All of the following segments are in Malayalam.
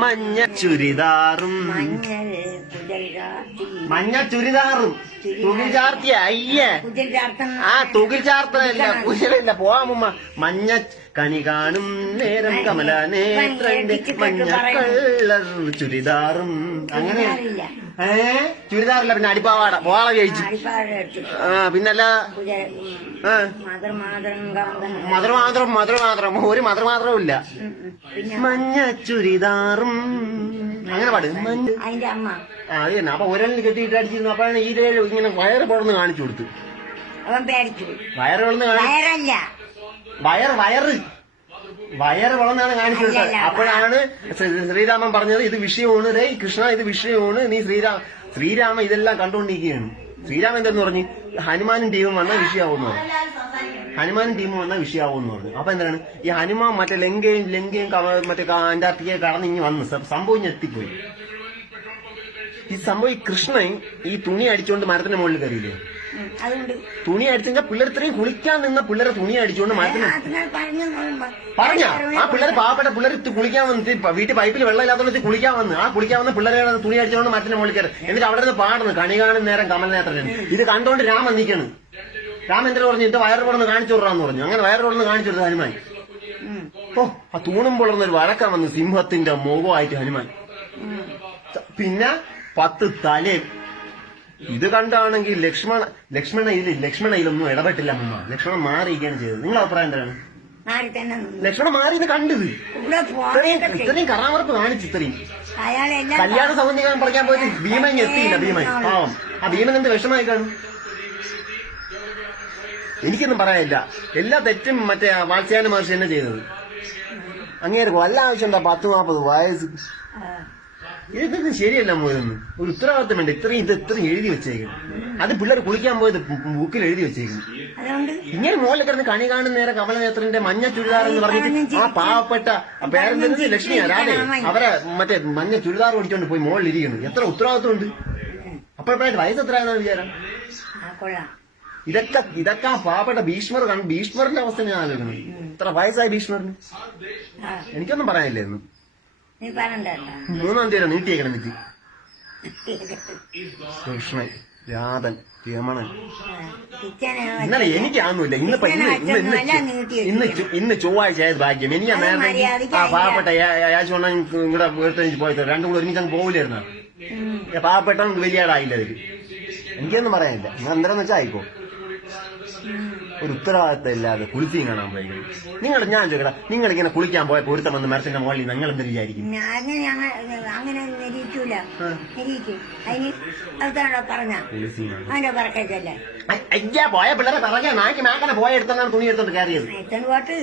മഞ്ഞ ചുരിദാറും മഞ്ഞ ചുരിദാറും തുകിൽ ചാർത്തിയ അയ്യേ തുകിൽ ചാർത്തനല്ല കുശലല്ല പോവാമുമ്മ മഞ്ഞ കണി കാണും നേരം കമല നേത്രന്റെ മഞ്ഞ കള്ളർ ചുരിദാറും അങ്ങനെ ചുരിദാറില്ല പിന്നെ അടിപ്പാവാട പോള കഴിച്ചു പിന്നല്ല മധുരമാത്രം ഒരു മധുരമാത്രവും ഇല്ല മഞ്ഞ ചുരിദാറും അങ്ങനെ പാട് അതിന്റെ അമ്മ അത് തന്നെ അപ്പൊ ഒരാളിന് കെട്ടിയിട്ട് അടിച്ചിരുന്നു അപ്പോഴാണ് ഈ ഇങ്ങനെ വയറ് പൊളന്ന് കാണിച്ചു കൊടുത്തു അവൻ പേടിച്ചു വയറ് വളർന്ന് വയറല്ല വയറ് വളർന്നാണ് കാണിച്ചു കൊടുത്തത് അപ്പോഴാണ് ശ്രീരാമൻ പറഞ്ഞത് ഇത് വിഷയമാണ് രേ കൃഷ്ണ ഇത് വിഷയമാണ് നീ ശ്രീരാമ ഇതെല്ലാം കണ്ടുകൊണ്ടിരിക്കുകയാണ് ശ്രീരാമൻ എന്തെന്ന് പറഞ്ഞു ഹനുമാനും ടീമും വന്നാൽ വിഷയമാവുന്നു ഹനുമാനും ടീമും വന്നാൽ വിഷയമാവുമെന്ന് പറഞ്ഞു അപ്പൊ എന്താണ് ഈ ഹനുമാൻ മറ്റേ ലങ്കയും മറ്റേ അന്റാർട്ടിക്കയെ കടന്ന് ഇനി വന്ന് സംഭവം എത്തിപ്പോയി ഈ സംഭവം ഈ കൃഷ്ണൻ ഈ തുണി അടിച്ചുകൊണ്ട് മരത്തിന്റെ മുകളിൽ കയറിയില്ലേ തുണി അടിച്ചെങ്കിൽ പിള്ളേർ ഇത്രയും കുളിക്കാൻ നിന്ന പിള്ളേരെ തുണി അടിച്ചുകൊണ്ട് മരത്തിന് പറഞ്ഞ ആ പിള്ളേർ പാവപ്പെട്ട പിള്ളേർ കുളിക്കാൻ വന്നിട്ട് വീട്ടിൽ പൈപ്പിൽ വെള്ളം ഇല്ലാത്തത് കുളിക്കാൻ വന്ന് പിള്ളേരെ തുണി അടിച്ചുകൊണ്ട് മരത്തിന്റെ മുകളിൽ കയറി എന്നിട്ട് അവിടെ നിന്ന് പാടുന്നു കണി കാണും നേരം കമലനേത്രൻ ഇത് കണ്ടോണ്ട് രാമൻ നിൽക്കണം രാമൻ എന്തിനു പറഞ്ഞു ഇത് വയറ് പൊളന്ന് കാണിച്ചു വിടാന്ന് പറഞ്ഞു അങ്ങനെ വയറ് പൊളന്ന് കാണിച്ചു കൊടുത്തു ഹനുമാൻ ആ തൂണും പൊളർന്നൊരു വഴക്കം വന്നു സിംഹത്തിന്റെ മുഖമായിട്ട് ഹനുമാൻ പിന്നെ 10 തലയും ഇത് കണ്ടാണെങ്കിൽ ലക്ഷ്മണ ഇതിലൊന്നും ഇടപെട്ടില്ല അമ്മ ലക്ഷ്മണൻ മാറിയിരിക്കുകയാണ് ചെയ്തത് നിങ്ങളുടെ അഭിപ്രായം എന്താണ് ലക്ഷ്മണൻ മാറി ഇത് കണ്ടത് ഇത്രയും കറാമറപ്പ് കാണിച്ചു ഇത്രയും കല്യാണ സൗന്ദര്യം പറയാൻ പോയിട്ട് ഭീമൻ എത്തിയില്ല ഭീമൻ പാവം ആ ഭീമൻ എന്ത് വിഷമായി കാണും എനിക്കൊന്നും പറയാനില്ല എല്ലാ തെറ്റും മറ്റേ വാത്സ്യായന മഹർഷി തന്നെ ചെയ്തത് അങ്ങേര് വല്ല ആവശ്യം എന്താ 10-40 വയസ്സ് ഇതൊക്കെ ശരിയല്ല മോയൊന്ന് ഒരു ഉത്തരവാദിത്തം വേണ്ട ഇത്രയും എഴുതി വെച്ചേക്കുന്നു അത് പിള്ളേർ കുളിക്കാൻ പോയത് ബുക്കിൽ എഴുതി വെച്ചേക്കുന്നു ഇങ്ങനെ മോളിൽ കിടന്ന് കണി കാണുന്ന നേരെ കമലനേത്രന്റെ മഞ്ഞ ചുരിദാർ എന്ന് പറഞ്ഞിട്ട് ആ പാവപ്പെട്ട പേരന്റിന് ലക്ഷ്മിയാ രാധേ അവരെ മറ്റേ മഞ്ഞ ചുരിദാർ ഓടിച്ചോണ്ട് പോയി മോളിൽ ഇരിക്കുന്നു എത്ര ഉത്തരവാദിത്വം ഉണ്ട് അപ്പോഴായിട്ട് വയസ്സ് എത്രയാണെന്ന് വിചാരം ഇതൊക്കെ ആ പാവപ്പെട്ട ഭീഷ്മറിന്റെ അവസ്ഥ ഞാൻ ആലോചിക്കണം ഇത്ര വയസ്സായ ഭീഷ്മറിന് എനിക്കൊന്നും പറയാനില്ലായിരുന്നു 3-ാം തീയതി നീട്ടിയേക്കണം എനിക്ക് കൃഷ്ണൻ രാധൻ രമണൻ ഇന്നലെ എനിക്കാന്നുമില്ല ഇന്ന് ചൊവ്വാഴ്ച ആയത് ഭാഗ്യം എനിക്ക് നേരത്തെ ആ പാവപ്പെട്ട യാച്ചോണ്ണൻ ഇവിടെ വീട്ടിൽ പോയത് രണ്ടും കൂടെ ഒരുമിച്ച് അങ്ങ് പോവില്ലായിരുന്ന പാവപ്പെട്ട വലിയ ആളായില്ല അതില് എനിക്കൊന്നും പറയാനില്ല നിങ്ങൾ എന്താണെന്ന് വെച്ചാൽ ആയിക്കോ ഒരു ഉത്തരവാദിത്തം ഇല്ലാതെ കുളിച്ചും കാണാൻ പോയിരിക്കും ഞാൻ ചോദിക്കടാ നിങ്ങൾ ഇങ്ങനെ കുളിക്കാൻ പോയ പൊരുത്തം വന്ന് മരത്തിന്റെ മുകളിൽ നിങ്ങൾ എന്ത് വിചാരിക്കും അങ്ങനെ നിരീക്കൂല നിരീക്കും അതിന് പറഞ്ഞ അവന്റെ പറക്കല്ലേ അയ്യാ പോയ പിള്ളേരെ പറയാ നാക്കി നാക്കനെ പോയ എടുത്താണ് തുണി എടുത്തോണ്ട് കയറിയത് പോട്ട്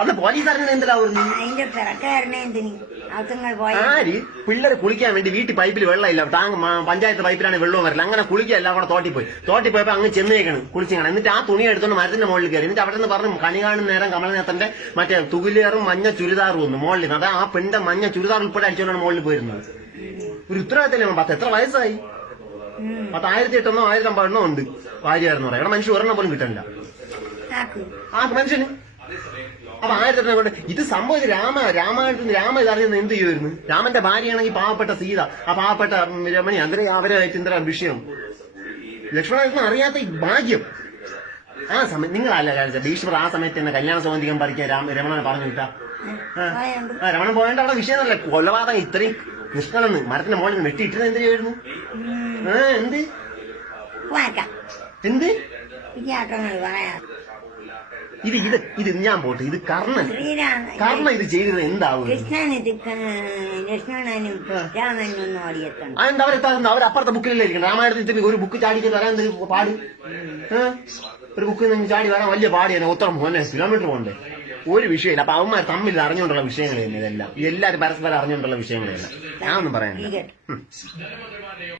അന്ന് പോലീസ് അറിഞ്ഞത് എന്തിനാവുന്നു അതിന്റെ പിറക്കാരനെ എന്തിന് ആര് പിള്ളേർ കുളിക്കാൻ വേണ്ടി വീട്ടിൽ പൈപ്പിൽ വെള്ളമില്ല പഞ്ചായത്ത് പൈപ്പിലാണ് വെള്ളവും വരില്ല അങ്ങനെ കുളിക്കുക എല്ലാം കൂടെ തോട്ടിപ്പോയപ്പോ അങ്ങ് ചെന്നേക്കണം കുളിച്ചിക്കണം എന്നിട്ട് ആ തുണി എടുത്തോണ്ട് മരത്തിന്റെ മുകളിൽ കയറി എന്നിട്ട് അവിടെ നിന്ന് പറഞ്ഞു കണി കാണുന്ന നേരം കമലനേത്രന്റെ മറ്റേ തുകിലേറും മഞ്ഞ ചുരിദാറും ഒന്ന് മുകളിൽ അതാ ആ പെണ്ണിന്റെ മഞ്ഞ ചുരിദാർ ഉൾപ്പെടെ അടിച്ചുകൊണ്ടാണ് മുകളിൽ പോയിരുന്നത് ഒരു ഉത്തരവാദിത്തല്ലേ 10 എത്ര വയസ്സായി 10,800 1,050 ഉണ്ട് ഭാര്യയായിരുന്നു പറയാം ഇവിടെ മനുഷ്യൻ ഒരെണ്ണം പോലും കിട്ടണില്ല ആ മനുഷ്യന് അപ്പൊ 1000 കൊണ്ട് ഇത് സംഭവിച്ച രാമായണത്തിന് ഇത് അറിയുന്നത് എന്ത് ചെയ്യുമായിരുന്നു രാമന്റെ ഭാര്യയാണെങ്കിൽ പാവപ്പെട്ട സീത ആ പാവപ്പെട്ട രമണി അതിന് അവരായിട്ട് എന്താ വിഷയം ലക്ഷ്മണൻ അറിയാത്ത ഈ ഭാഗ്യം ആ സമയം നിങ്ങളല്ല കാണിച്ച ഭീഷ്മർ ആ സമയത്ത് തന്നെ കല്യാണ സൗന്ദര്യം പറിക്കാൻ രമണനെ പറഞ്ഞു വിട്ടാ രമണൻ പോയേണ്ട അവിടെ വിഷയമല്ല കൊലപാതകം ഇത്രയും കൃഷ്ണനെന്ന് മരത്തിന്റെ മുകളിൽ വെട്ടിയിട്ടിരുന്ന എന്ത് ചെയ്യുമായിരുന്നു എന്ത് ഇത് ഞാൻ പോട്ടെ ഇത് കർണൻ ഇത് ചെയ്തത് എന്താവും അതെന്താ അവരപ്പുറത്തെ ബുക്കിലല്ലേ ഇരിക്കണം രാമായണത്തിൽ ഒരു ബുക്ക് ചാടിക്ക് വരാൻ പാട് ഒരു ബുക്കിൽ നിന്ന് ചാടി വരാൻ വലിയ പാടിയാണ് ഒത്തരം പോന്നെ കിലോമീറ്റർ പോകണ്ടേ ഒരു വിഷയമില്ല അപ്പൊ അവന്മാർ തമ്മിൽ അറിഞ്ഞുകൊണ്ടുള്ള വിഷയങ്ങൾ തന്നെ ഇതെല്ലാം എല്ലാവരും പരസ്പരം അറിഞ്ഞുകൊണ്ടുള്ള വിഷയങ്ങളെല്ലാം ഞാനൊന്നും പറയാനില്ല